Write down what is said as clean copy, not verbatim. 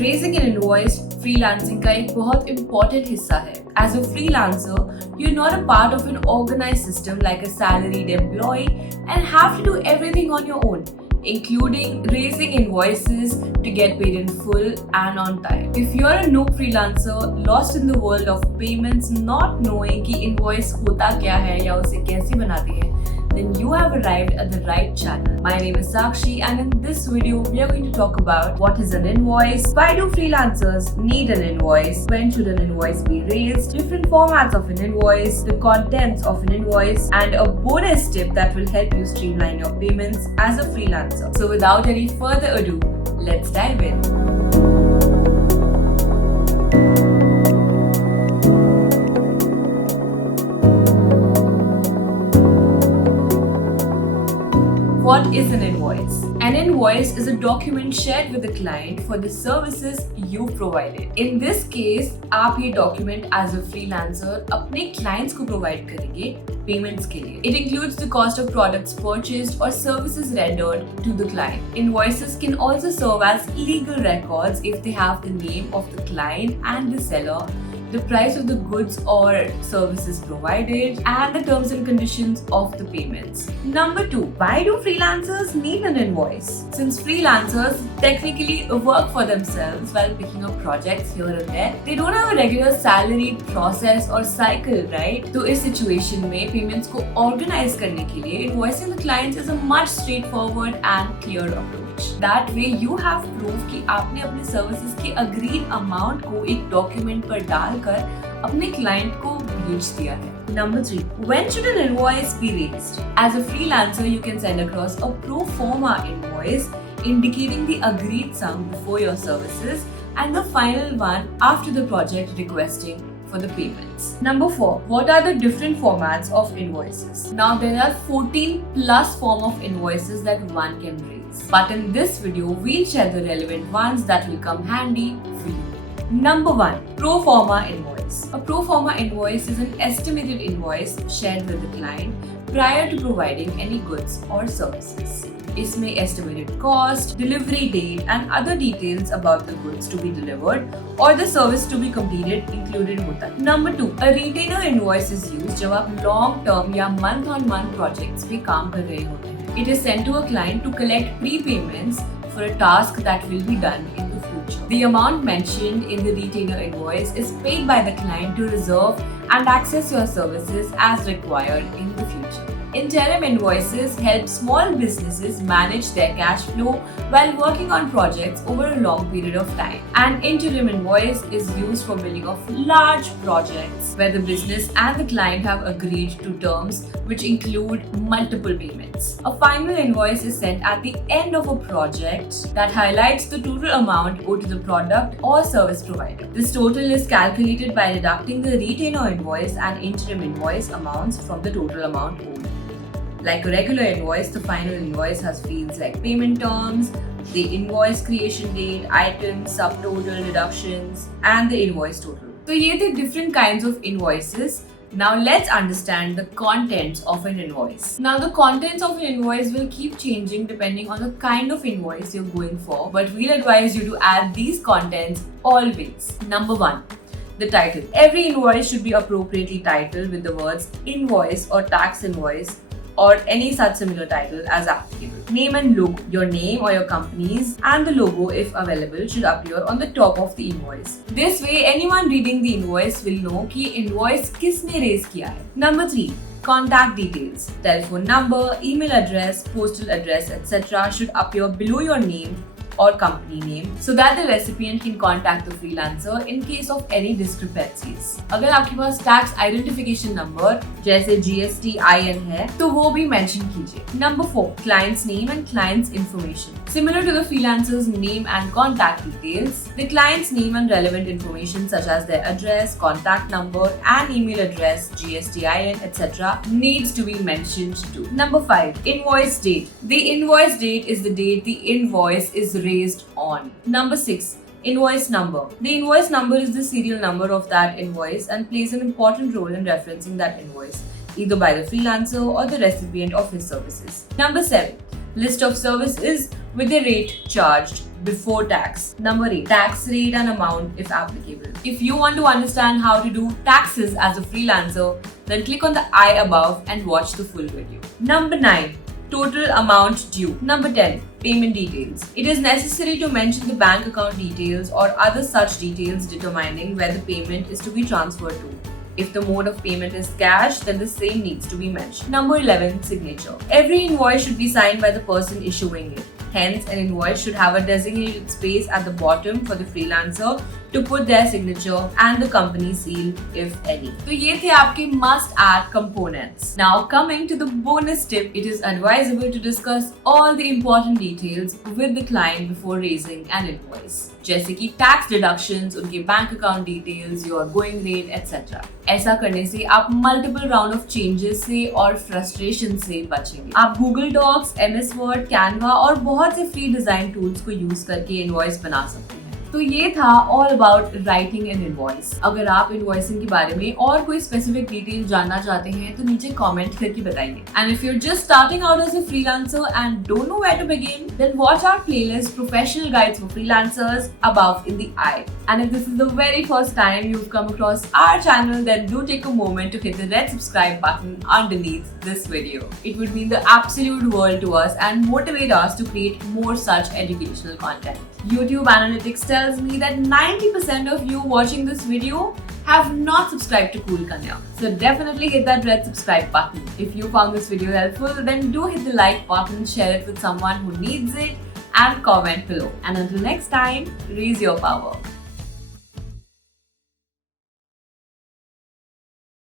Raising an invoice freelancing का एक बहुत important हिस्सा है. As a freelancer, you're not a part of an organized system like a salaried employee and have to do everything on your own, including raising invoices to get paid in full and on time. If you're a new freelancer lost in the world of payments, not knowing कि invoice होता क्या है या उसे कैसे बनाते हैं, then you have arrived at the right channel. My name is Sakshi, and in this video we are going to talk about what is an invoice, why do freelancers need an invoice, when should an invoice be raised, different formats of an invoice, the contents of an invoice, and a bonus tip that will help you streamline your payments as a freelancer. So without any further ado, let's dive in. What is an invoice? An invoice is a document shared with the client for the services you provided. In this case, आप ये document as a freelancer अपने clients को provide करेंगे payments के लिए. It includes the cost of products purchased or services rendered to the client. Invoices can also serve as legal records if they have the name of the client and the seller, the price of the goods or services provided, and the terms and conditions of the payments. Number 2, why do freelancers need an invoice? Since freelancers technically work for themselves while picking up projects here and there, they don't have a regular salaried process or cycle, right? तो इस situation में payments को organize करने के लिए invoicing the clients is a much straightforward and clear approach. That way you have proof कि आपने अपने services के agreed amount को एक document पर डालकर अपने client को भेज दिया है. Number 3, when should an invoice be raised? As a freelancer, you can send across a pro forma invoice indicating the agreed sum before your services and the final one after the project requesting for the payments. Number 4, what are the different formats of invoices? Now there are 14 plus form of invoices that one can raise. But in this video, we'll share the relevant ones that will come handy for you. Number 1, pro forma invoice. A pro forma invoice is an estimated invoice shared with the client prior to providing any goods or services. इसमें estimated cost, delivery date, and other details about the goods to be delivered or the service to be completed included होता है. Number 2, a retainer invoice is used जब आप long term या month on month projects पे काम कर रहे होते हैं. It is sent to a client to collect prepayments for a task that will be done in the future. The amount mentioned in the retainer invoice is paid by the client to reserve and access your services as required in the future. Interim invoices help small businesses manage their cash flow while working on projects over a long period of time. An interim invoice is used for billing of large projects where the business and the client have agreed to terms which include multiple payments. A final invoice is sent at the end of a project that highlights the total amount owed to the product or service provider. This total is calculated by deducting the retainer invoice and interim invoice amounts from the total amount owed. Like a regular invoice, the final invoice has fields like payment terms, the invoice creation date, items, subtotal, deductions, and the invoice total. So here are different kinds of invoices. Now let's understand the contents of an invoice. Now the contents of an invoice will keep changing depending on the kind of invoice you're going for, but we'll advise you to add these contents always. Number 1, the title. Every invoice should be appropriately titled with the words invoice or tax invoice or any such similar title as applicable. Name and logo. Your name or your company's and the logo, if available, should appear on the top of the invoice. This way, anyone reading the invoice will know कि invoice किसने raise किया है. Number 3, contact details. Telephone number, email address, postal address, etc. should appear below your name or company name so that the recipient can contact the freelancer in case of any discrepancies. अगर आपके पास tax identification number जैसे GST IN है तो वो भी mention कीजिए. Number 4, client's name and client's information. Similar to the freelancer's name and contact details, the client's name and relevant information such as their address, contact number and email address, GST IN, etc. needs to be mentioned too. Number 5, invoice date. The invoice date is the date the invoice is raised on. Number 6, invoice number. The invoice number is the serial number of that invoice and plays an important role in referencing that invoice, either by the freelancer or the recipient of his services. Number 7, list of services with the rate charged before tax. Number 8. Tax rate and amount if applicable. If you want to understand how to do taxes as a freelancer, then click on the I above and watch the full video. Number 9. Total amount due. Number 10. Payment details. It is necessary to mention the bank account details or other such details determining where the payment is to be transferred to. If the mode of payment is cash, then the same needs to be mentioned. Number 11. Signature. Every invoice should be signed by the person issuing it. Hence, an invoice should have a designated space at the bottom for the freelancer to put their signature and the company seal, if any. So, ये थे आपके must-add components. Now, coming to the bonus tip, it is advisable to discuss all the important details with the client before raising an invoice. जैसे कि tax deductions, उनके bank account details, your going rate, etc. ऐसा करने से आप multiple round of changes से और frustration से बचेंगे. आप Google Docs, MS Word, Canva और बहुत से free design tools को use करके invoice बना सकते हैं. तो ये था all about writing an invoice. अगर आप invoicing के बारे में और कोई specific detail जानना चाहते हैं तो नीचे comment करके बताइए. And if you're just starting out as a freelancer and don't know where to begin, then watch our playlist Professional Guides for Freelancers above in the eye. And if this is the very first time you've come across our channel, then do take a moment to hit the red subscribe button underneath this video. It would mean the absolute world to us and motivate us to create more such educational content. YouTube analytics tells me that 90% of you watching this video have not subscribed to Cool Kanya. So definitely hit that red subscribe button. If you found this video helpful, then do hit the like button, share it with someone who needs it, and comment below. And until next time, raise your power.